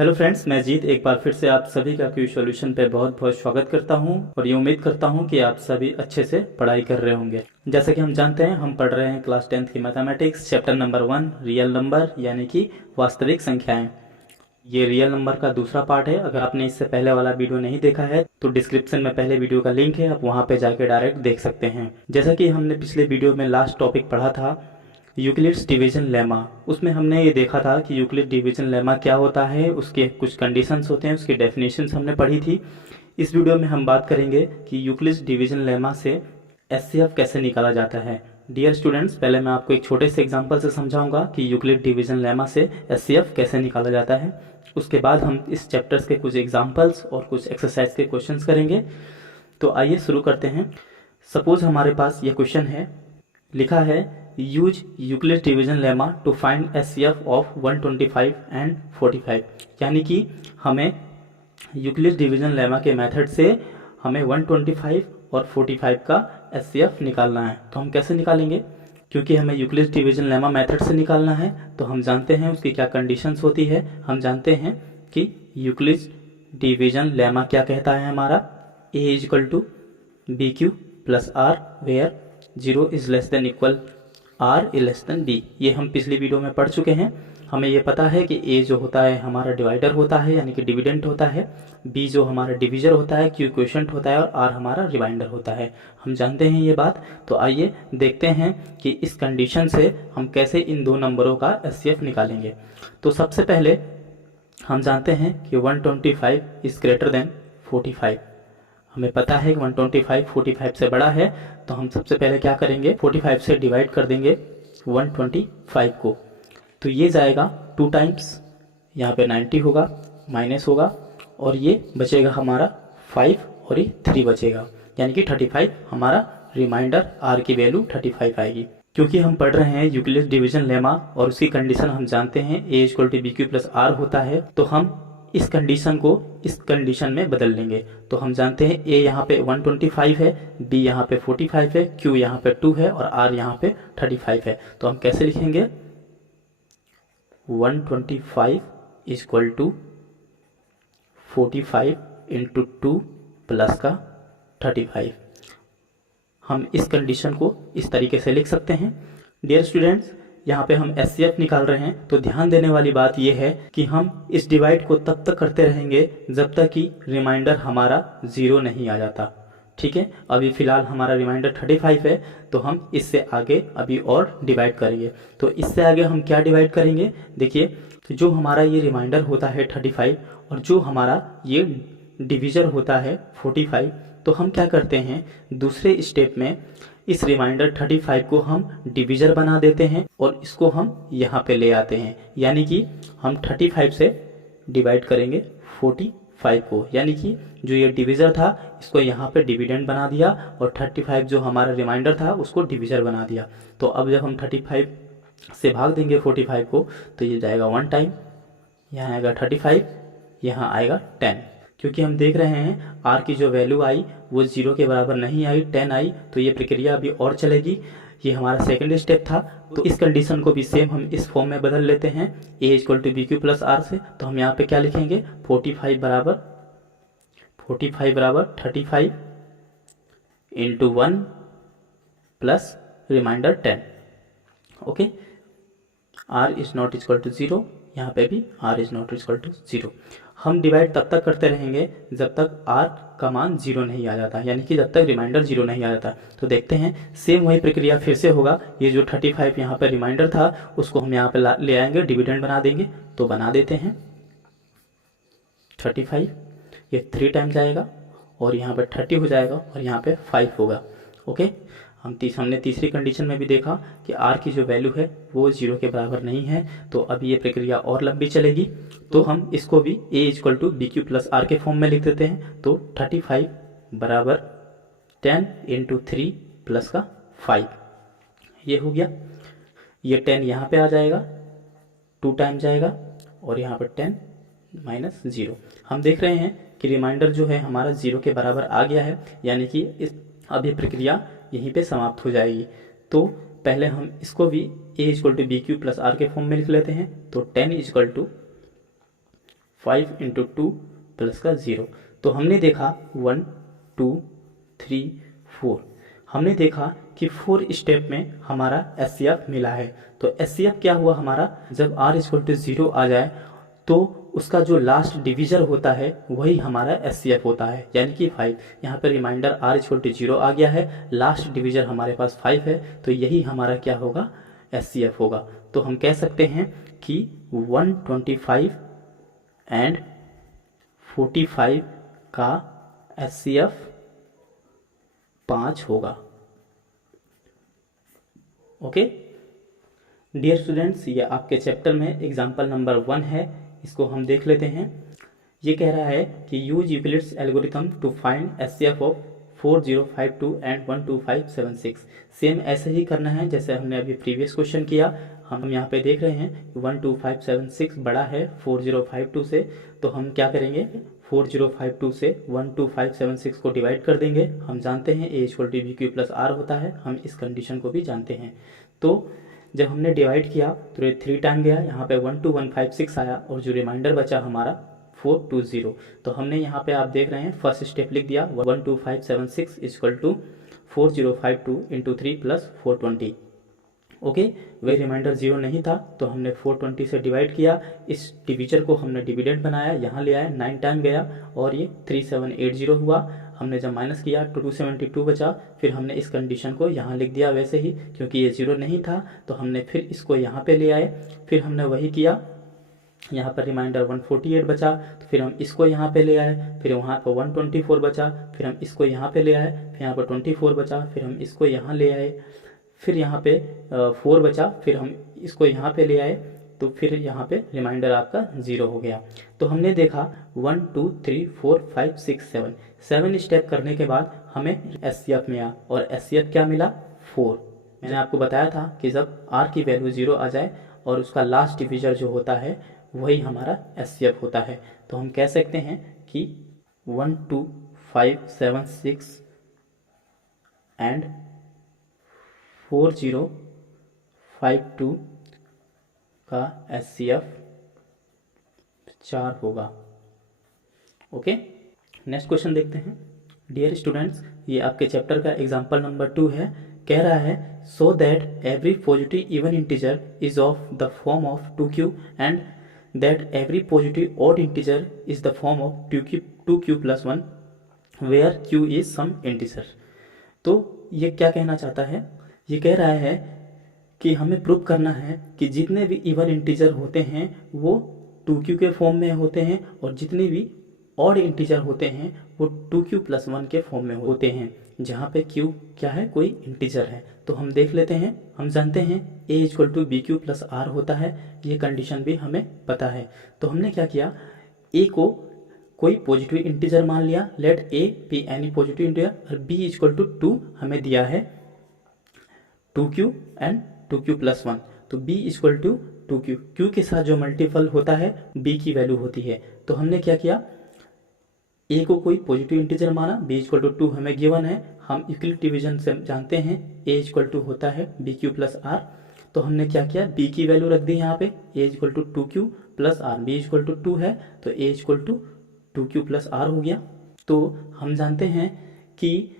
Hello friends, मैं जीत एक बार फिर से आप सभी का क्यू सॉल्यूशन पे बहुत बहुत स्वागत करता हूं और ये उम्मीद करता हूं कि आप सभी अच्छे से पढ़ाई कर रहे होंगे। जैसे कि हम जानते हैं, हम पढ़ रहे हैं क्लास 10th की mathematics chapter number 1 real number यानी कि वास्तविक संख्याएं। ये रियल नंबर का दूसरा पार्ट है। अगर आपने इससे पहले वाला वीडियो नहीं देखा है तो डिस्क्रिप्शन में पहले वीडियो का लिंक है, आप वहाँ पे जाके डायरेक्ट देख सकते हैं। जैसा कि हमने पिछले वीडियो में लास्ट टॉपिक पढ़ा था यूक्लिड्स डिवीजन लेमा, उसमें हमने ये देखा था कि यूक्लिड डिवीजन लेमा क्या होता है, उसके कुछ कंडीशंस होते हैं, उसकी डेफिनेशंस हमने पढ़ी थी। इस वीडियो में हम बात करेंगे कि यूक्लिड्स डिवीजन लेमा से एचसीएफ कैसे निकाला जाता है। डियर स्टूडेंट्स, पहले मैं आपको एक छोटे से एग्जांपल से समझाऊंगा कि यूक्लिड डिवीजन लेमा से एचसीएफ कैसे निकाला जाता है। उसके बाद हम इस चैप्टर्स के कुछ एग्जाम्पल्स और कुछ एक्सरसाइज के क्वेश्चंस करेंगे। तो आइए शुरू करते हैं। सपोज हमारे पास ये क्वेश्चन है, लिखा है use Euclid division lemma to find HCF of 125 and 45। यानी कि हमें यूक्लिड डिवीजन लेमा के मेथड से हमें 125 और 45 का एचसीएफ निकालना है। तो हम कैसे निकालेंगे? क्योंकि हमें यूक्लिड डिवीजन लेमा मेथड से निकालना है तो हम जानते हैं उसकी क्या कंडीशंस होती है। हम जानते हैं कि यूक्लिड डिवीजन लेमा क्या कहता है हमारा, a is equal to b q plus r where 0 is less than equal r is less than b. ये हम पिछली वीडियो में पढ़ चुके हैं। हमें ये पता है कि a जो होता है हमारा डिवाइडर होता है यानी कि डिविडेंट होता है, b जो हमारा डिविजर होता है, q क्वोशंट होता है और r हमारा रिमाइंडर होता है। हम जानते हैं ये बात। तो आइए देखते हैं कि इस कंडीशन से हम कैसे इन दो नंबरों का एचसीएफ निकालेंगे। तो सबसे पहले हम जानते हैं कि 125 इज ग्रेटर देन 45। हमें पता है कि 125 45 से बड़ा है। तो हम सबसे पहले क्या करेंगे, 45 से डिवाइड कर देंगे 125 को। तो ये जाएगा 2 टाइम्स, यहाँ पे 90 होगा, माइनस होगा और ये बचेगा हमारा 5 और ये 3 बचेगा, यानी कि 35 हमारा रिमाइंडर आर की वैल्यू 35 आएगी। क्योंकि हम पढ़ रहे हैं यूक्लिड डिवीजन लेमा और उसकी कंडीशन हम जानते हैं a equal to b q plus r होता है, तो हम इस कंडीशन को इस कंडीशन में बदल लेंगे। तो हम जानते हैं a यहाँ पे 125 है, b यहाँ पे 45 है, q यहाँ पे 2 है और r यहाँ पे 35 है। तो हम कैसे लिखेंगे, 125 इक्वल टू 45 इंटू 2 प्लस का 35। हम इस कंडीशन को इस तरीके से लिख सकते हैं। डियर स्टूडेंट्स, यहाँ पे हम एचसीएफ निकाल रहे हैं तो ध्यान देने वाली बात यह है कि हम इस डिवाइड को तब तक करते रहेंगे जब तक कि रिमाइंडर हमारा 0 नहीं आ जाता। ठीक है, अभी फिलहाल हमारा रिमाइंडर 35 है तो हम इससे आगे अभी और डिवाइड करेंगे। तो इससे आगे हम क्या डिवाइड करेंगे, देखिए, तो जो हमारा ये रिमाइंडर होता है 35 और जो हमारा ये डिविजर होता है 45, तो हम क्या करते हैं, दूसरे स्टेप में इस रिमाइंडर 35 को हम डिविजर बना देते हैं और इसको हम यहाँ पे ले आते हैं। यानी कि हम 35 से डिवाइड करेंगे 45 को, यानी कि जो ये डिविजर था इसको यहाँ पे डिविडेंड बना दिया और 35 जो हमारा रिमाइंडर था उसको डिविजर बना दिया। तो अब जब हम 35 से भाग देंगे 45 को तो ये जाएगा 1 टाइम, यहाँ आएगा 35, यहाँ आएगा 10। क्योंकि हम देख रहे हैं r की जो वैल्यू आई वो 0 के बराबर नहीं आई, 10 आई, तो ये प्रक्रिया अभी और चलेगी। ये हमारा सेकंड स्टेप था। तो इस कंडीशन को भी सेम हम इस फॉर्म में बदल लेते हैं a equal to b q plus r से। तो हम यहाँ पे क्या लिखेंगे, 45 बराबर 35 into 1 plus remainder 10। Okay, r is not equal to 0, यहाँ पे भी r is not equal to 0। हम डिवाइड तब तक करते रहेंगे जब तक r का मान 0 नहीं आ जाता, यानी कि जब तक रिमाइंडर 0 नहीं आ जाता। तो देखते हैं सेम वही प्रक्रिया फिर से होगा। ये जो 35 यहाँ पर रिमाइंडर था उसको हम यहाँ पे ले आएंगे, डिविडेंड बना देंगे। तो बना देते हैं 35, ये 3 टाइम जाएगा और यहाँ पे 30 हो जाएगा और यहाँ पे 5 होगा। ओके, हमने तीसरी कंडीशन में भी देखा कि r की जो वैल्यू है वो 0 के बराबर नहीं है। तो अभी ये प्रक्रिया और लंबी चलेगी। तो हम इसको भी a equal to b q plus r के फॉर्म में लिख देते हैं। तो 35 बराबर 10 इंटू 3 प्लस का 5, ये हो गया। ये 10 यहाँ पे आ जाएगा, 2 टाइम जाएगा और यहाँ पर 10 माइनस 0। हम देख रहे हैं कि रिमाइंडर जो है हमारा 0 के बराबर आ गया है, यानी कि इस अभी प्रक्रिया यहीं पे समाप्त हो जाएगी। तो पहले हम इसको भी a equal to b q plus r के फॉर्म में लिख लेते हैं। तो 10 इक्वल टू 5 इंटू 2 प्लस का 0। तो हमने देखा 1 2 3 4, हमने देखा कि 4 स्टेप में हमारा SCF मिला है। तो SCF क्या हुआ हमारा, जब r इक्वल टू 0 आ जाए तो उसका जो लास्ट डिविजर होता है वही हमारा SCF होता है, यानी कि 5। यहाँ पर रिमाइंडर r इक्वल टू 0 आ गया है, लास्ट डिविजर हमारे पास 5 है, तो यही हमारा क्या होगा, SCF होगा। तो हम कह सकते हैं कि 125 एंड 45 का SCF 5 होगा। ओके डियर स्टूडेंट्स, ये आपके चैप्टर में एग्जाम्पल नंबर 1 है, इसको हम देख लेते हैं। ये कह रहा है कि use Euclid's algorithm to find SCF of 4052 and 12576। Same ऐसे ही करना है जैसे हमने अभी प्रीवियस क्वेश्चन किया। हम यहाँ पे देख रहे हैं 12576 बड़ा है 4052 से, तो हम क्या करेंगे, 4052 से 12576 को डिवाइड कर देंगे। हम जानते हैं a equal to b q plus r होता है, हम इस कंडीशन को भी जानते हैं। तो जब हमने डिवाइड किया तो ये 3 टाइम गया, यहाँ पे 12156 आया और जो रिमाइंडर बचा हमारा 420। तो हमने यहाँ पे आप देख रहे हैं फर्स्ट स्टेप लिख दिया 12576 equal to 4052 into 3 plus 420। Okay वही रिमाइंडर 0 नहीं था तो हमने 420 से डिवाइड किया, इस डिविजर को हमने डिविडेंड बनाया, यहाँ ले आए, 9 टाइम गया और ये 3780 हुआ। हमने जब माइनस किया तो 272 बचा, फिर हमने इस कंडीशन को यहाँ लिख दिया वैसे ही, क्योंकि ये 0 नहीं था तो हमने फिर इसको यहाँ पे ले आए, फिर हमने वही किया, यहाँ पर रिमाइंडर 148 बचा, तो फिर हम इसको यहाँ पे ले आए, फिर वहाँ पर 124 बचा, फिर हम इसको यहाँ पे ले आए, फिर यहाँ पर 24 बचा, फिर हम इसको यहाँ ले आए, फिर यहाँ पे 4 बचा, फिर हम इसको यहाँ पे ले आए, तो फिर यहाँ पे रिमाइंडर आपका 0 हो गया। तो हमने देखा 1 2 3 4 5 6 7 स्टेप करने के बाद हमें SCF मिला, और SCF क्या मिला, 4। मैंने आपको बताया था कि जब r की वैल्यू 0 आ जाए और उसका लास्ट डिविजर जो होता है वही हमारा SCF होता है। तो हम कह सकते हैं कि 12576 एंड 4052 का SCF 4 होगा। ओके नेक्स्ट क्वेश्चन देखते हैं। डियर स्टूडेंट्स, ये आपके चैप्टर का एग्जाम्पल नंबर 2 है। कह रहा है so that every positive even integer is of the form of 2q and that every positive odd integer is the form of 2q plus 1 where q is some integer. तो ये क्या कहना चाहता है, ये कह रहा है कि हमें प्रूव करना है कि जितने भी इवन इंटीजर होते हैं वो 2q के फॉर्म में होते हैं, और जितने भी ऑड इंटीजर होते हैं वो 2q प्लस 1 के फॉर्म में होते हैं, जहाँ पे q क्या है, कोई इंटीजर है। तो हम देख लेते हैं, हम जानते हैं a equal to b q plus r होता है, ये कंडीशन भी हमें पता है। तो हमने क्या किया, a को कोई पॉजिटिव इंटीजर मान लिया, let a be any positive integer, और b इक्वल टू 2 हमें दिया है 2q एंड 2q प्लस 1, तो b equal to 2q, q के साथ जो मल्टीपल होता है b की वैल्यू होती है। तो हमने क्या किया, a को कोई पॉजिटिव इंटीजर माना, b इक्वल टू 2 हमें गिवन है, हम यूक्लिड डिवीजन से जानते हैं a इक्वल टू होता है बी क्यू प्लस आर। तो हमने क्या किया, b की वैल्यू रख दी यहाँ पे, a equal to 2q plus r, b equal to 2 है तो a equal to 2q plus r हो गया। तो हम जानते हैं कि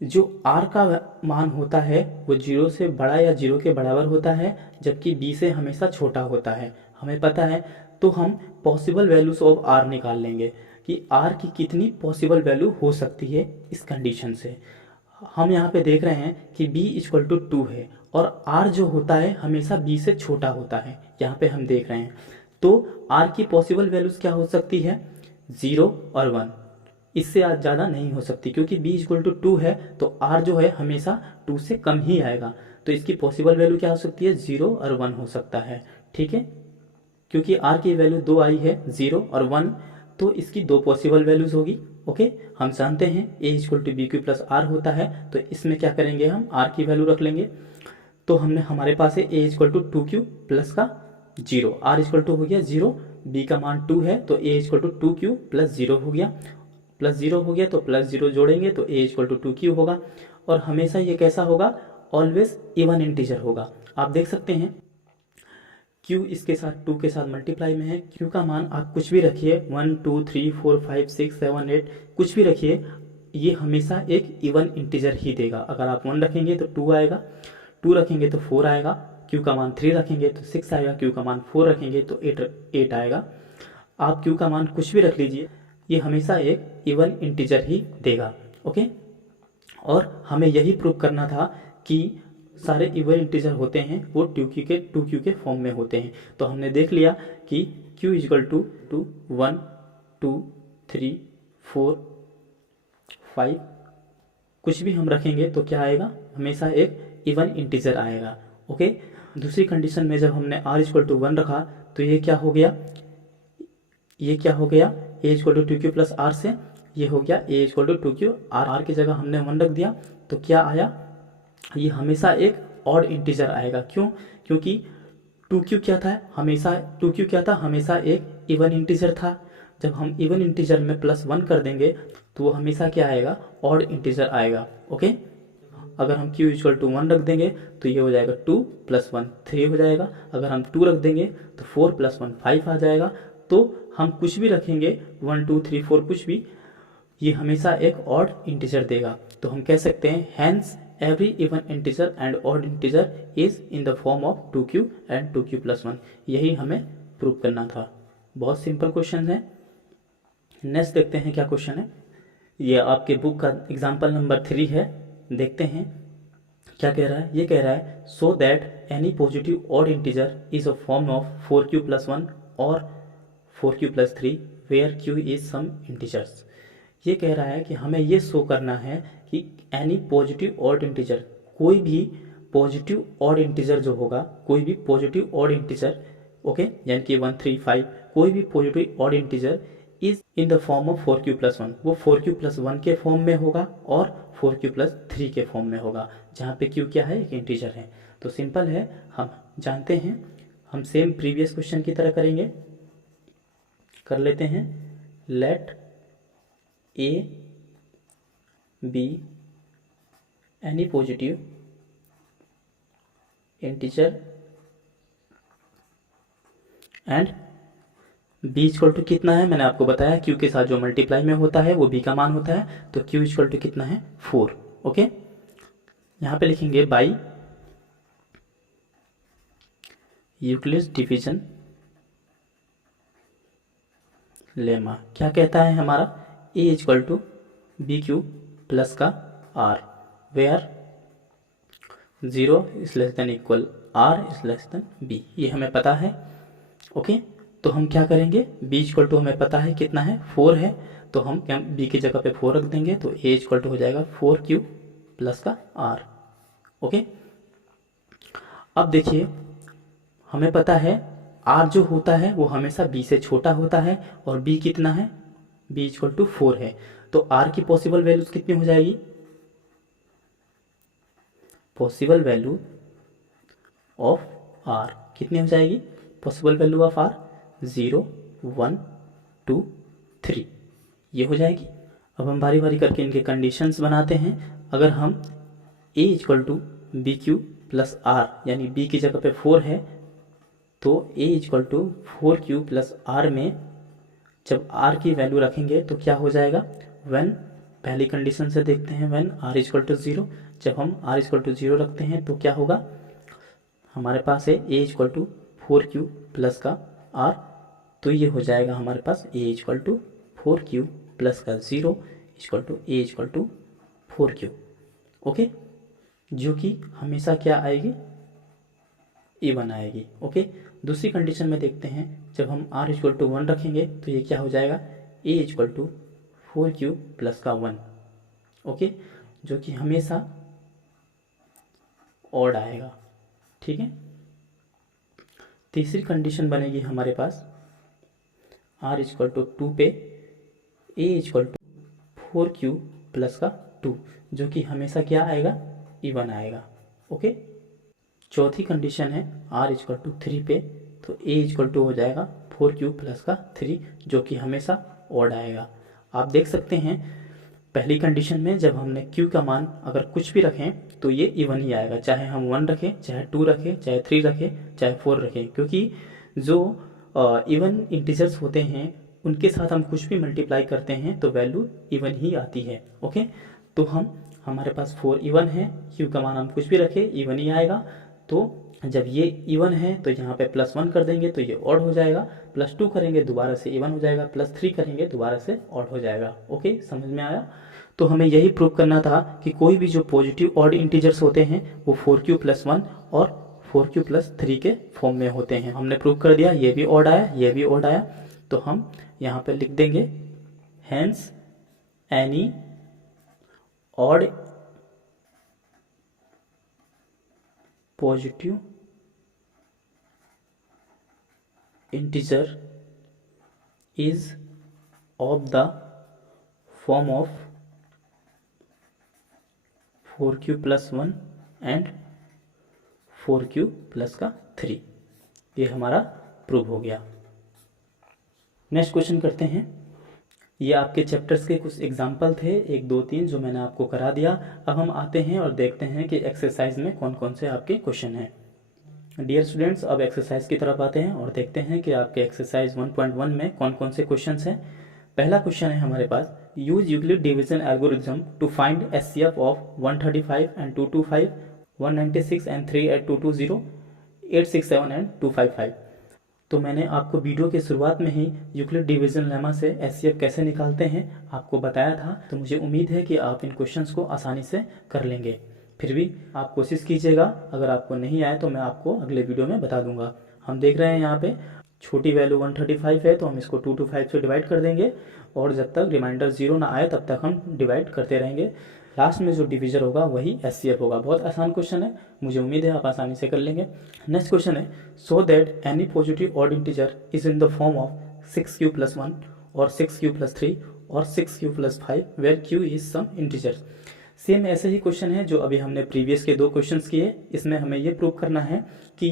जो r का मान होता है वो 0 से बड़ा या 0 के बराबर होता है, जबकि b से हमेशा छोटा होता है, हमें पता है। तो हम पॉसिबल वैल्यूज ऑफ r निकाल लेंगे कि r की कितनी पॉसिबल वैल्यू हो सकती है इस कंडीशन से। हम यहाँ पे देख रहे हैं कि b इक्वल टू 2 है और r जो होता है हमेशा b से छोटा होता है, यहाँ पे हम देख रहे हैं। तो r की पॉसिबल वैल्यूज क्या हो सकती है, 0 और 1, इससे आज ज़्यादा नहीं हो सकती, क्योंकि b इक्वल टू 2 है तो r जो है हमेशा 2 से कम ही आएगा। तो इसकी पॉसिबल वैल्यू क्या हो सकती है, 0 और 1 हो सकता है, ठीक है। क्योंकि r की वैल्यू 2 आई है, 0 और 1, तो इसकी 2 पॉसिबल वैल्यूज होगी। ओके हम जानते हैं a equal to b q plus r होता है, तो इसमें क्या करेंगे, हम r की वैल्यू रख लेंगे। तो हमने हमारे पास है a equal to 2q plus का 0, r इक्वल टू हो गया 0, b का मान 2 है तो a equal to 2q plus 0 हो गया, प्लस 0 हो गया तो प्लस 0 जोड़ेंगे तो a इक्वल टू 2q होगा। और हमेशा ये कैसा होगा, ऑलवेज इवन इंटीजर होगा। आप देख सकते हैं क्यू इसके साथ 2 के साथ मल्टीप्लाई में है। क्यू का मान आप कुछ भी रखिए, 1 2 3 4 5 6 7 8 कुछ भी रखिए, ये हमेशा एक इवन इंटीजर ही देगा। अगर आप 1 रखेंगे तो 2 आएगा, 2 रखेंगे तो 4 आएगा, क्यू का मान 3 रखेंगे तो 6 आएगा, क्यू का मान 4 रखेंगे तो 8 आएगा। आप क्यू का मान कुछ भी रख लीजिए, ये हमेशा एक इवन इंटीजर ही देगा। ओके, और हमें यही प्रूव करना था कि सारे इवन इंटीजर होते हैं वो 2q के फॉर्म में होते हैं। तो हमने देख लिया कि q इजकल टू 1 2 3 4 5 कुछ भी हम रखेंगे तो क्या आएगा, हमेशा एक इवन इंटीजर आएगा। ओके, दूसरी कंडीशन में जब हमने r इजकल टू 1 रखा तो ये क्या हो गया, ये क्या हो गया, a equal to 2q plus r से ये हो गया a equal to 2q, r की जगह हमने 1 रख दिया तो क्या आया, ये हमेशा एक ऑड इंटीजर आएगा। क्यों, क्योंकि 2q क्या था, हमेशा 2q क्या था, हमेशा एक इवन इंटीजर था। जब हम इवन इंटीजर में +1 कर देंगे तो वो हमेशा क्या आएगा, ऑड इंटीजर आएगा। ओके, अगर हम q इक्वल टू 1 रख देंगे तो ये हो जाएगा 2 + 1 3 हो जाएगा। अगर हम 2 रख देंगे तो 4 + 1 5 आ जाएगा। तो हम कुछ भी रखेंगे 1 2 3 4 कुछ भी, ये हमेशा एक ऑड इंटीजर देगा। तो हम कह सकते हैं hence every even integer and odd integer is in the form of 2q and 2q + 1। यही हमें प्रूव करना था। बहुत सिंपल क्वेश्चन है। नेक्स्ट देखते हैं क्या क्वेश्चन है। ये आपके बुक का एग्जाम्पल नंबर 3 है। देखते हैं क्या कह रहा है। ये कह रहा है so that any positive odd integer is a form of 4q + 1 और 4q + 3 where q is some integers. ये कह रहा है कि हमें ये शो करना है कि एनी पॉजिटिव ऑड इंटीजर, कोई भी पॉजिटिव ऑड इंटीजर जो होगा, कोई भी पॉजिटिव ऑड इंटीजर, ओके, यानी कि 1 3 5, कोई भी positive odd integer is in the form of 4q + 1, वो 4q + 1 के फॉर्म में होगा और 4q + 3 के फॉर्म में होगा, जहाँ पे q क्या है, एक इंटीजर है। तो सिंपल है, हम जानते हैं। हम सेम प्रीवियस क्वेश्चन की तरह करेंगे, कर लेते हैं। लेट a be any positive integer and b equal to कितना है, मैंने आपको बताया q के साथ जो मल्टीप्लाई में होता है वो b का मान होता है। तो q इक्वल टू कितना है, 4। ओके, यहाँ पे लिखेंगे बाई यूक्लिड्स डिवीजन लेमा। क्या कहता है हमारा, a equal to BQ plus का R where 0 is less than equal R is less than B, ये हमें पता है। ओके, तो हम क्या करेंगे, B इक्वल टू हमें पता है कितना है, 4 है, तो हम क्या B की जगह पे 4 रख देंगे तो A इक्वल टू हो जाएगा 4Q प्लस का R। ओके, अब देखिए हमें पता है R जो होता है वो हमेशा B से छोटा होता है और B कितना है, B इक्वल टू 4 है। तो R की पॉसिबल वैल्यूज कितनी हो जाएगी, पॉसिबल वैल्यू ऑफ R कितनी हो जाएगी, पॉसिबल वैल्यू ऑफ R 0 1 2 3 ये हो जाएगी। अब हम बारी बारी करके इनके कंडीशंस बनाते हैं। अगर हम A equal to BQ plus R, यानी B की जगह पे 4 है, तो A equal to 4Q plus R में जब R की वैल्यू रखेंगे तो क्या हो जाएगा, व्हेन, पहली कंडीशन से देखते हैं, व्हेन R इक्वल टू 0, जब हम R इक्वल टू 0 रखते हैं तो क्या होगा, हमारे पास है A equal to 4Q plus का R, तो ये हो जाएगा हमारे पास A equal to 4Q plus का 0 equal to A equal to 4Q। Okay, जो कि हमेशा क्या आएगी, इवन आएगी। ओके, दूसरी कंडीशन में देखते हैं, जब हम R इक्वल टू 1 रखेंगे तो ये क्या हो जाएगा, A equal to 4Q plus का 1। ओके, जो कि हमेशा ऑड आएगा। ठीक है, तीसरी कंडीशन बनेगी हमारे पास R इक्वल टू 2 पे A equal to 4Q plus का 2, जो कि हमेशा क्या आएगा, इवन आएगा। ओके, चौथी कंडीशन है R इक्वल टू 3 पे, तो A इक्वल टू हो जाएगा 4Q प्लस का 3, जो कि हमेशा ऑड आएगा। आप देख सकते हैं पहली कंडीशन में जब हमने q का मान अगर कुछ भी रखें तो ये इवन ही आएगा, चाहे हम 1 रखें, चाहे 2 रखें, चाहे 3 रखें, चाहे 4 रखें, क्योंकि जो इवन इंटीजर्स होते हैं उनके साथ हम कुछ भी मल्टीप्लाई करते हैं तो वैल्यू इवन ही आती है। ओके, तो हमारे पास 4 इवन है, q का मान हम कुछ भी रखें इवन ही आएगा। तो जब ये इवन है तो यहाँ पे +1 कर देंगे तो ये ऑड हो जाएगा, +2 करेंगे दोबारा से इवन हो जाएगा, +3 करेंगे दोबारा से ऑड हो जाएगा। ओके, समझ में आया? तो हमें यही प्रूव करना था कि कोई भी जो पॉजिटिव ऑड इंटीजर्स होते हैं वो 4q + 1 और 4q + 3 के फॉर्म में होते हैं। हमने प्रूव कर दिया, ये भी ऑड आया, ये भी ऑड आया। तो हम यहाँ पे लिख देंगे hence any odd positive integer is of the form of 4q + 1 and 4q + 3। ये हमारा प्रूव हो गया। नेक्स्ट क्वेश्चन करते हैं। ये आपके चैप्टर्स के कुछ एग्जाम्पल थे, 1 2 3 जो मैंने आपको करा दिया। अब हम आते हैं और देखते हैं कि एक्सरसाइज में कौन कौन से आपके क्वेश्चन हैं। डियर स्टूडेंट्स, अब एक्सरसाइज की तरफ आते हैं और देखते हैं कि आपके एक्सरसाइज 1.1 में कौन कौन से क्वेश्चंस हैं। पहला क्वेश्चन है हमारे पास, use Euclid division algorithm to find HCF of 135 and 225, 196 and 38220, 867 and 255। तो मैंने आपको वीडियो के शुरुआत में ही यूक्लिड डिवीजन लेमा से एचसीएफ कैसे निकालते हैं आपको बताया था। तो मुझे उम्मीद है कि आप इन क्वेश्चंस को आसानी से कर लेंगे। फिर भी आप कोशिश कीजिएगा, अगर आपको नहीं आए तो मैं आपको अगले वीडियो में बता दूंगा। हम देख रहे हैं यहाँ पे छोटी वैल्यू 135 है तो हम इसको 2 to 5 से डिवाइड कर देंगे और जब तक रिमाइंडर 0 ना आए तब तक हम डिवाइड करते रहेंगे। लास्ट में जो डिविजन होगा वही एचसीएफ होगा। बहुत आसान क्वेश्चन है, मुझे उम्मीद है आप आसानी से कर लेंगे। नेक्स्ट क्वेश्चन है, so that any positive odd integer is in the form of 6q + 1 और 6q + 3 और 6q + 5 where q is some integer. Same ऐसे ही क्वेश्चन है जो अभी हमने प्रीवियस के 2 क्वेश्चंस किए। इसमें हमें ये प्रूव करना है कि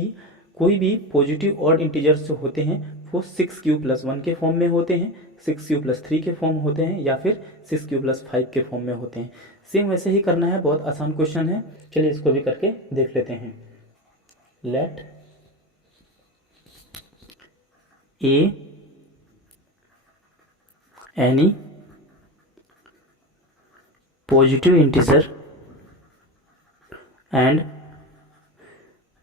कोई भी पॉजिटिव ऑड इंटीजर्स जो होते हैं वो 6q + 1 के फॉर्म में होते हैं, 6q + 3 के फॉर्म होते हैं या फिर 6q + 5 के फॉर्म में होते हैं। सेम वैसे ही करना है, बहुत आसान क्वेश्चन है। चलिए इसको भी करके देख लेते हैं। Let a any positive integer and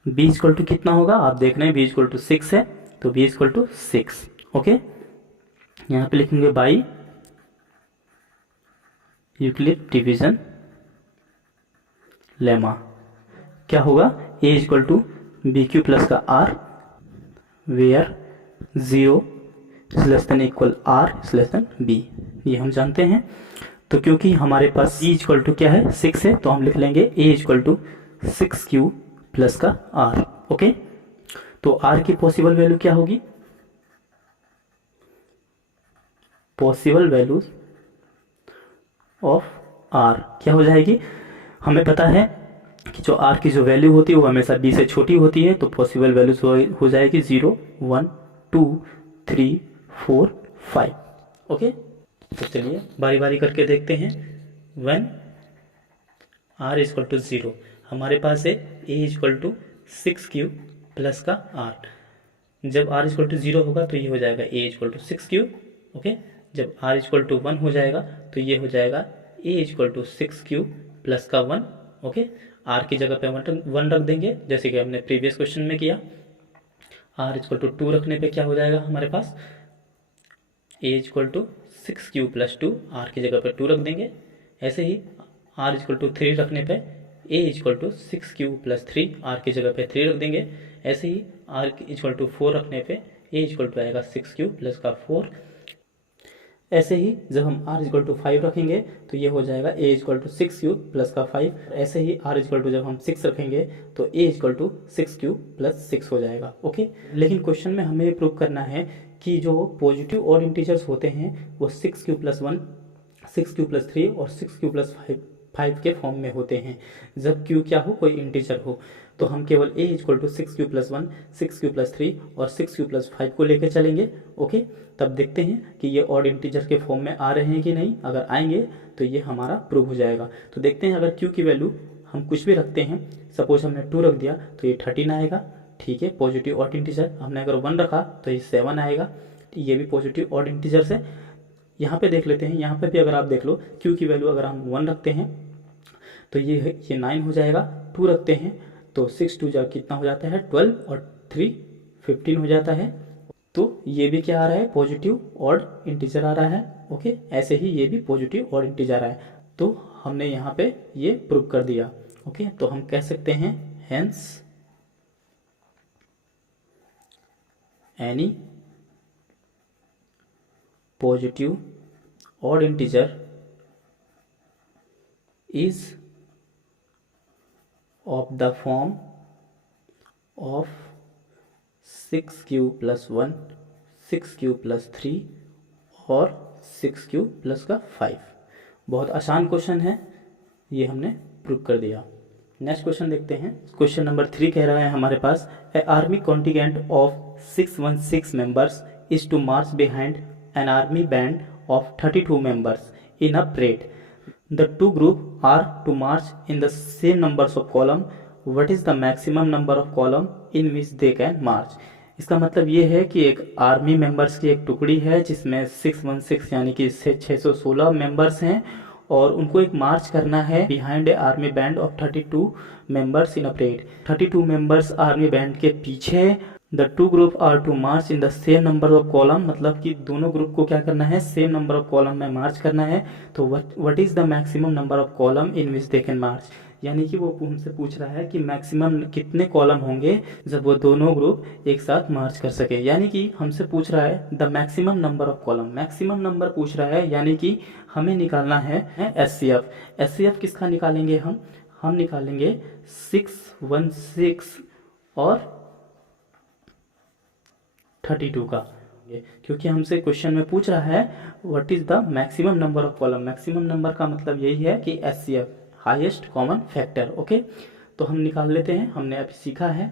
b = कितना होगा आप देख रहे हैं, b = 6 है तो b = 6। ओके, यहाँ पे लिखेंगे बाई यूक्लिड डिवीजन लेमा। क्या होगा, a = bq + r where 0 ≤ r b। ये हम जानते हैं। तो क्योंकि हमारे पास b = क्या है 6 है तो हम लिख लेंगे a = 6q + r। ओके, तो r की पॉसिबल वैल्यू क्या होगी, पॉसिबल वैल्यूज ऑफ r क्या हो जाएगी। हमें पता है कि जो r की जो वैल्यू होती है वो हमेशा b से छोटी होती है, तो पॉसिबल वैल्यूज हो जाएगी 0 1 2 3 4 5। ओके, तो चलिए बारी बारी करके देखते हैं। व्हेन r = 0 हमारे पास है a = 6q + r। जब r = 0 होगा तो ये हो जाएगा a = 6q। ओके, जब r = 1 हो जाएगा तो ये हो जाएगा a = 6q + 1। ओके, r की जगह पे 1 रख देंगे जैसे कि हमने प्रीवियस क्वेश्चन में किया। r = 2 रखने पे क्या हो जाएगा हमारे पास, a = 6q + 2, r की जगह पे 2 रख देंगे। ऐसे ही r = 3 रखने पे a = 6q + 3, r की जगह पे 3 रख देंगे। ऐसे ही r = 4 रखने पे a = आएगा 6q + 4। ऐसे ही जब हम r = 5 रखेंगे तो ये हो जाएगा a = 6q + 5। ऐसे ही r = जब हम 6 रखेंगे तो a = 6q + 6 हो जाएगा। ओके, लेकिन क्वेश्चन में हमें प्रूव करना है कि जो पॉजिटिव ऑड इंटीजर्स होते हैं वो 6q + 1, 6q + 3 और 6q + 5 के फॉर्म में होते हैं। जब q क्या हो, कोई इंटीजर हो, तो हम केवल a = 6q + 1, 6q + 3 और 6q + 5 को लेकर चलेंगे। ओके, तब देखते हैं कि ये ऑड इंटीजर के फॉर्म में आ रहे हैं कि नहीं। अगर आएंगे तो ये हमारा प्रूव हो जाएगा। तो देखते हैं अगर क्यू की वैल्यू हम कुछ भी रखते हैं, सपोज हमने 2 रख दिया तो ये 13 आएगा, ठीक है, पॉजिटिव ऑड इंटीजर। हमने अगर 1 रखा तो ये 7 आएगा, ये भी पॉजिटिव ऑड इंटीजर से। यहाँ पे देख लेते हैं, यहाँ पे भी अगर आप देख लो क्यू की वैल्यू अगर हम 1 रखते हैं तो ये 9 हो जाएगा, 2 रखते हैं तो 6 2 जा कितना हो जाता है 12 और 3 15 हो जाता है। तो ये भी क्या आ रहा है, पॉजिटिव ऑड इंटीजर आ रहा है। ओके, ऐसे ही ये भी पॉजिटिव ऑड इंटीजर आ रहा है। तो हमने यहाँ पे ये प्रूव कर दिया। ओके, तो हम कह सकते हैं hence any positive odd integer is of the form of 6q plus 1, 6q plus 3 और 6q plus का 5। बहुत आसान क्वेश्चन है, ये हमने प्रूव कर दिया। नेक्स्ट क्वेश्चन देखते हैं। क्वेश्चन नंबर 3 कह रहा है हमारे पास, a army contingent of 616 members is to march behind an army band of 32 members in a parade. The two groups are to march in the same numbers of column. What is the maximum number of column in which they can march? इसका मतलब ये है कि एक army members की एक टुकड़ी है जिसमें 616 यानी कि 616 मेंबर्स हैं और उनको एक मार्च करना है behind a army band of 32 members in a parade. 32 members army band के पीछे। The two group are to march in the same number of column, मतलब कि दोनों ग्रुप को क्या करना है, सेम नंबर ऑफ कॉलम में मार्च करना है। तो what is the maximum number of column in which they can march, यानी कि वो हमसे पूछ रहा है कि मैक्सिमम कितने कॉलम होंगे जब वो दोनों ग्रुप एक साथ मार्च कर सके। यानी कि हमसे पूछ रहा है the maximum number of column, maximum number पूछ रहा है, यानी कि हमें निकालना है एचसीएफ। एचसीएफ किसका निकालेंगे हम निकालेंगे 616 और 32 का, क्योंकि हमसे क्वेश्चन में पूछ रहा है what is the maximum number of column. Maximum number का मतलब यही है कि HCF, highest common factor. Okay, तो हम निकाल लेते हैं। हमने अभी सीखा है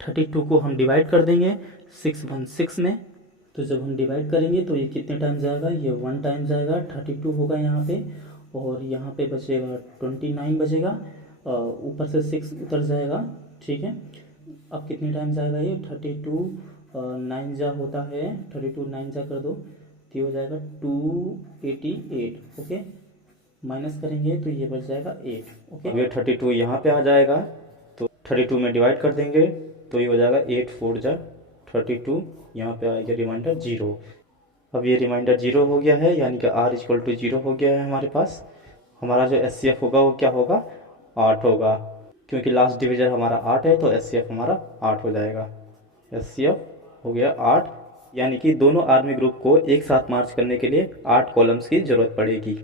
32 को हम डिवाइड कर देंगे 616 में। तो जब हम डिवाइड करेंगे तो ये कितने टाइम्स जाएगा, ये 1 टाइम जाएगा, 32 होगा यहाँ पे, और यहाँ पे बचेगा 29 बचेगा, ऊपर से 6 उतर जाएगा। ठीक है, अब कितने टाइम जाएगा ये 32 9 जा होता है, 32 9 जा कर दो तो ये हो जाएगा 288। ओके, माइनस करेंगे तो ये बच जाएगा 8। ओके, ये 32 यहाँ पे आ जाएगा, तो 32 में डिवाइड कर देंगे तो ये हो जाएगा 8 4 जा 32, यहाँ पे आएगा रिमाइंडर 0। अब ये रिमाइंडर 0 हो गया है, यानी कि r इक्वल टू 0 हो गया है हमारे पास। हमारा जो एचसीएफ होगा वो क्या होगा, 8 होगा, क्योंकि लास्ट डिविजन हमारा 8 है तो एचसीएफ हमारा 8 हो जाएगा। एचसीएफ हो गया 8, यानी कि दोनों आर्मी ग्रुप को एक साथ मार्च करने के लिए 8 कॉलम्स की जरूरत पड़ेगी।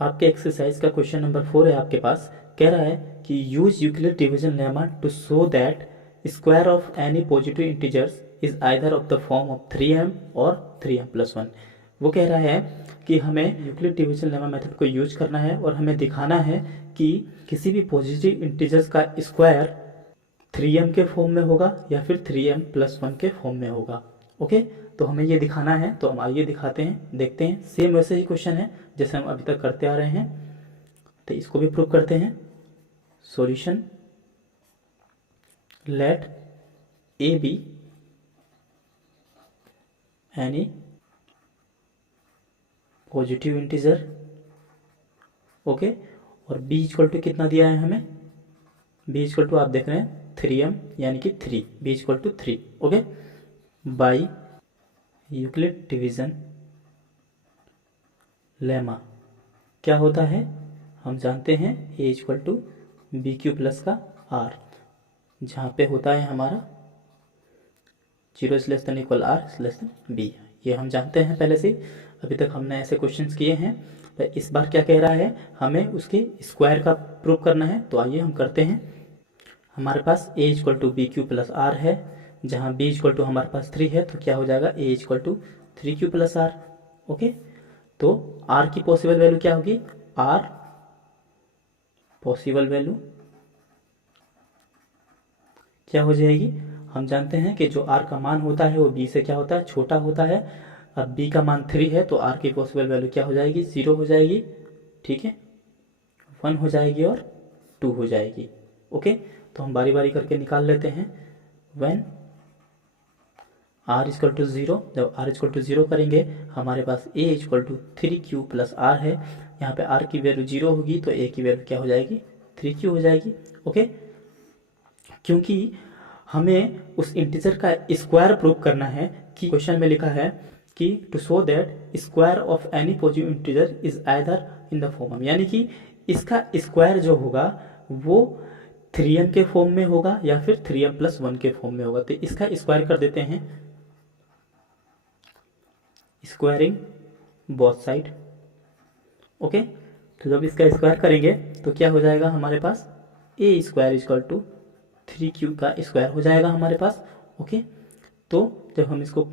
आपके एक्सरसाइज का क्वेश्चन नंबर 4 है आपके पास, कह रहा है कि use Euclid division lemma to show that square of any positive integers is either of the form of 3m और 3m+1। वो कह रहा है कि हमें यूक्लिड डिवीजन लेमा मेथड को यूज करना है और हमें दिखाना है कि किसी भी पॉजिटिव इंटीजर्स का स्क्वायर 3m के फॉर्म में होगा या फिर 3m+1 के फॉर्म में होगा। ओके, तो हमें ये दिखाना है, तो हम आइए दिखाते हैं, देखते हैं। सेम वैसे ही क्वेश्चन है जैसे हम अभी तक करते आ रहे हैं, तो इसको भी प्रूव करते हैं। Solution, let a be any positive integer. Okay, और b इक्वल टू कितना दिया है हमें, b इक्वल टू आप देख रहे हैं 3m यानी कि 3, b इक्वल टू 3। Okay, by Euclid division lemma क्या होता है, हम जानते हैं a equal to b q plus का r, जहाँ पे होता है हमारा 0 is less than equal r is less than b। ये हम जानते हैं पहले से, अभी तक हमने ऐसे क्वेश्चंस किए हैं। तो इस बार क्या कह रहा है, हमें उसके स्क्वायर का प्रूव करना है। तो आइए हम करते हैं। हमारे पास a equal to b q plus r है, जहाँ b इक्वल टू हमारे पास 3 है, तो क्या हो जाएगा a equal to 3q plus r. Okay, तो r की पॉसिबल वैल्यू क्या होगी, r पॉसिबल वैल्यू क्या हो जाएगी, हम जानते हैं कि जो r का मान होता है वो b से क्या होता है, छोटा होता है। अब b का मान 3 है तो r की पॉसिबल वैल्यू क्या हो जाएगी, 0 हो जाएगी, ठीक है, 1 हो जाएगी और 2 हो जाएगी। ओके, तो हम बारी बारी करके निकाल लेते हैं। व्हेन r इक्वल टू 0, जब r इक्वल टू 0 करेंगे हमारे पास a equal to 3q plus r है। यहाँ पे r की वैल्यू 0 होगी तो a की वैल्यू क्या हो जाएगी, 3q हो जाएगी। ओके, क्योंकि हमें उस इंटीजर का स्क्वायर प्रूव करना है कि क्वेश्चन में लिखा है कि to show that square of any positive integer is either in the form, यानी कि इसका स्क्वायर जो होगा वो 3m के फॉर्म में होगा या फिर 3m प्लस 1 के फॉर्म में होगा। तो इसका स्क्वायर कर देते हैं, स्क्वायरिंग बोथ साइड। ओके, तो जब इसका स्क्वायर करेंगे तो क्या हो जाएगा हमारे पास, ए स्क्वायर इक्वल टू 3q का स्क्वायर हो जाएगा हमारे पास। ओके, तो जब हम इसको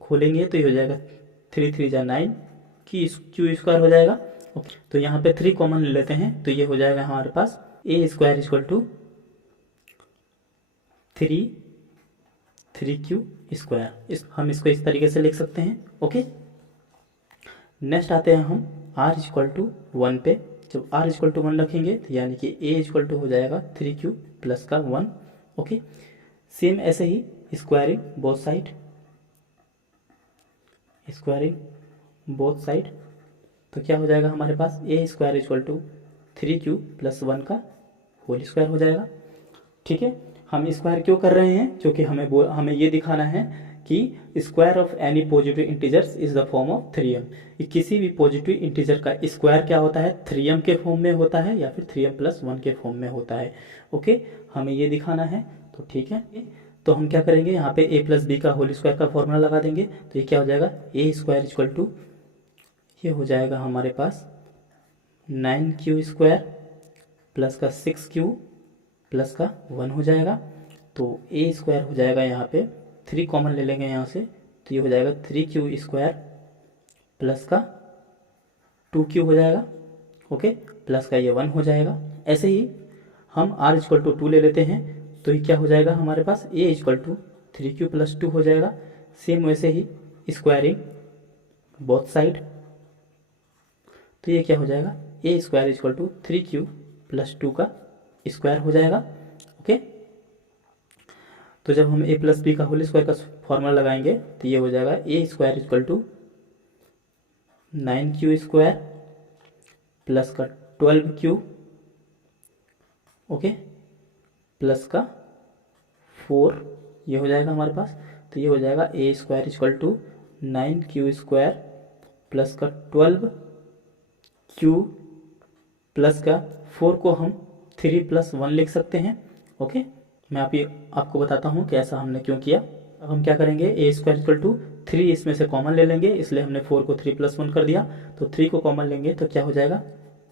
खोलेंगे तो ये हो जाएगा 3 3 जा 9 की क्यू स्क्वायर हो जाएगा। ओके, तो यहाँ पे 3 कॉमन ले लेते हैं तो ये हो जाएगा हमारे पास ए स्क्वायर इक्वल टू 3 स्क्वायर। हम इसको इस तरीके से लिख सकते हैं। ओके, नेक्स्ट आते हैं हम r इक्वल टू 1 पे। जब r इक्वल टू 1 रखेंगे तो यानी कि a इक्वल टू हो जाएगा 3q प्लस का 1। ओके, सेम ऐसे ही squaring both side, squaring both side, तो क्या हो जाएगा हमारे पास a square equal to 3q plus 1 का होल स्क्वायर हो जाएगा। ठीक है, हम स्क्वायर क्यों कर रहे हैं, क्योंकि हमें ये दिखाना है कि square of any positive integers is the form of 3m। किसी भी पॉजिटिव इंटीजर का स्क्वायर क्या होता है, 3m के फॉर्म में होता है या फिर 3m प्लस 1 के फॉर्म में होता है। ओके, हमें ये दिखाना है। तो ठीक है, तो हम क्या करेंगे, यहाँ पे a प्लस बी का होल स्क्वायर का फॉर्मूला लगा देंगे तो ये क्या हो जाएगा, ए स्क्वायर इक्वल टू ये हो जाएगा हमारे पास 9q स्क्वायर प्लस का 6q प्लस का 1 हो जाएगा। तो ए स्क्वायर हो जाएगा, यहाँ पे 3 कॉमन ले लेंगे यहाँ से तो ये हो जाएगा 3q स्क्वायर प्लस का 2q हो जाएगा। ओके, प्लस का ये 1 हो जाएगा। ऐसे ही हम r इक्वल टू 2 ले लेते हैं तो ये क्या हो जाएगा हमारे पास, a equal to 3q plus 2 हो जाएगा। सेम वैसे ही स्क्वायरिंग बोथ साइड, तो ये क्या हो जाएगा, a square equal to 3q plus 2 का स्क्वायर हो जाएगा। ओके, तो जब हम a प्लस बी का होल स्क्वायर का फॉर्मूला लगाएंगे तो ये हो जाएगा a square equal to 9q square plus का 12q, ओके, प्लस का 4 ये हो जाएगा हमारे पास। तो ये हो जाएगा a square equal to 9q square plus का 12q प्लस का 4 को हम 3 प्लस 1 लिख सकते हैं। ओके, मैं आपको बताता हूँ कि ऐसा हमने क्यों किया। अब हम क्या करेंगे, a स्क्वायर इक्वल टू 3 इसमें से कॉमन ले लेंगे, इसलिए हमने 4 को 3 प्लस 1 कर दिया। तो 3 को कॉमन लेंगे तो क्या हो जाएगा,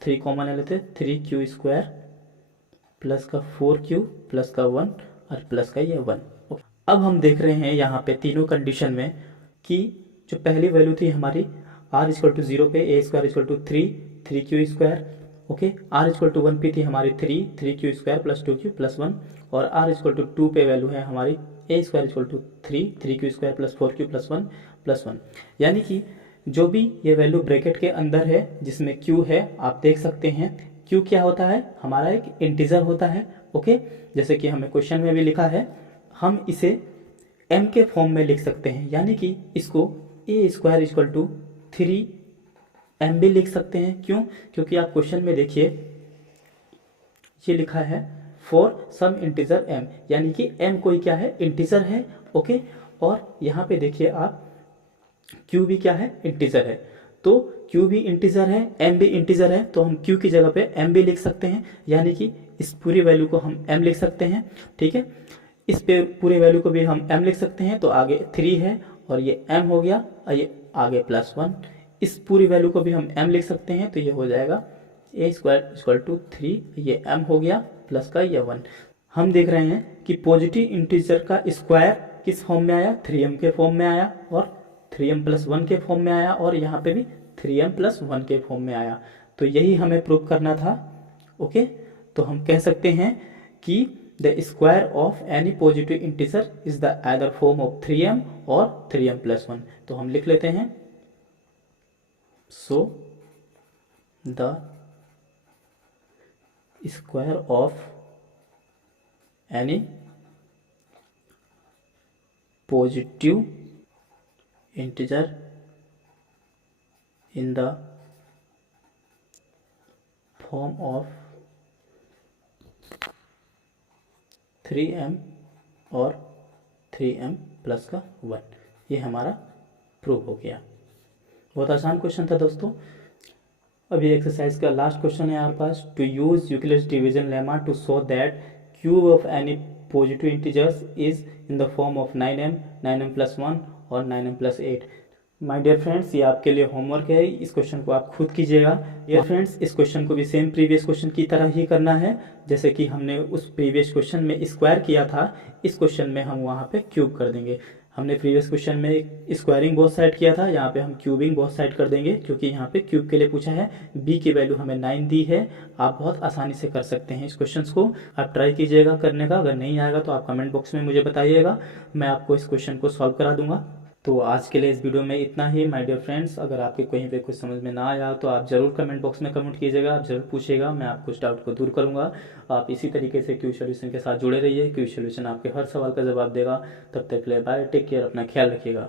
3 कॉमन ले लेते, 3q स्क्वायर प्लस का 4q प्लस का 1 और प्लस का ये 1। ओके, अब हम देख रहे हैं यहाँ पे तीनों कंडीशन में कि जो पहली वैल्यू थी हमारी r इक्वल टू 0 पे a square equal to 3q square, okay, r equal to 1 पे थी हमारी 3q square plus 2q plus 1, और r इक्वल टू 2 पे वैल्यू है हमारी a square equal to 3q square plus 4q plus 1 plus 1। यानी कि जो भी ये वैल्यू ब्रैकेट के अंदर है जिसमें q है, आप देख सकते हैं q क्या होता है, हमारा एक इंटीजर होता है। ओके, जैसे कि हमें क्वेश्चन में भी लिखा है, हम इसे m के फॉर्म में लिख सकते हैं, यानी कि इसको a square equal to 3m भी लिख सकते हैं। क्यों, क्योंकि आप क्वेश्चन में देखिए ये लिखा है फॉर सम इंटीजर m, यानी कि m कोई क्या है, इंटीजर है। ओके, और यहाँ पे देखिए आप q भी क्या है, इंटीजर है। तो q भी इंटीजर है, m भी इंटीजर है, तो हम q की जगह पे m भी लिख सकते हैं, यानी कि इस पूरी वैल्यू को हम m लिख सकते हैं। ठीक है, इस पे पूरे वैल्यू को भी हम m लिख सकते हैं। तो आगे 3 है और ये m हो गया और ये आगे प्लस 1, इस पूरी वैल्यू को भी हम m लिख सकते हैं। तो ये हो जाएगा a स्क्वायर इक्वल टू 3, ये m हो गया प्लस का ये 1। हम देख रहे हैं कि पॉजिटिव इंटीजर का स्क्वायर किस फॉर्म में आया, 3m के फॉर्म में आया और 3m प्लस 1 के फॉर्म में आया, और यहाँ पे भी 3m प्लस 1 के फॉर्म में आया। तो यही हमें प्रूव करना था। ओके, तो हम कह सकते हैं कि the square of any positive integer is the either form of 3m और 3m+1। तो हम लिख लेते हैं, so the square of any positive integer in the form of 3m और 3m+1। ये हमारा प्रूव हो गया। बहुत आसान क्वेश्चन था दोस्तों। अभी एक्सरसाइज का लास्ट क्वेश्चन है हमारे पास। To use Euclid's division lemma to show that cube of any positive integers is in the form of 9m, 9m+1 और 9m+8। माय डियर फ्रेंड्स, ये आपके लिए होमवर्क है, इस क्वेश्चन को आप खुद कीजिएगा। डियर फ्रेंड्स, इस क्वेश्चन को भी सेम प्रीवियस क्वेश्चन की तरह ही करना है। जैसे कि हमने उस प्रीवियस क्वेश्चन में स्क्वायर किया था, इस क्वेश्चन में हम वहाँ पे क्यूब कर देंगे। हमने प्रीवियस क्वेश्चन में स्क्वायरिंग बोथ साइड किया था, यहाँ पे हम क्यूबिंग बोथ साइड कर देंगे, क्योंकि यहाँ पे क्यूब के लिए पूछा है। b की वैल्यू हमें 9 दी है। आप बहुत आसानी से कर सकते हैं इस क्वेश्चंस को। आप ट्राई कीजिएगा करने का। अगर नहीं आएगा तो आप कमेंट बॉक्स में मुझे बताइएगा, मैं आपको इस क्वेश्चन को सॉल्व करा दूंगा। तो आज के लिए इस वीडियो में इतना ही माय डियर फ्रेंड्स। अगर आपके कहीं पे कुछ समझ में ना आया तो आप ज़रूर कमेंट बॉक्स में कमेंट कीजिएगा, आप ज़रूर पूछिएगा, मैं आपको उस डाउट को दूर करूंगा। आप इसी तरीके से क्यू सॉल्यूशन के साथ जुड़े रहिए। क्यू सॉल्यूशन आपके हर सवाल का जवाब देगा। तब तक के लिए बाय, टेक केयर, अपना ख्याल रखिएगा।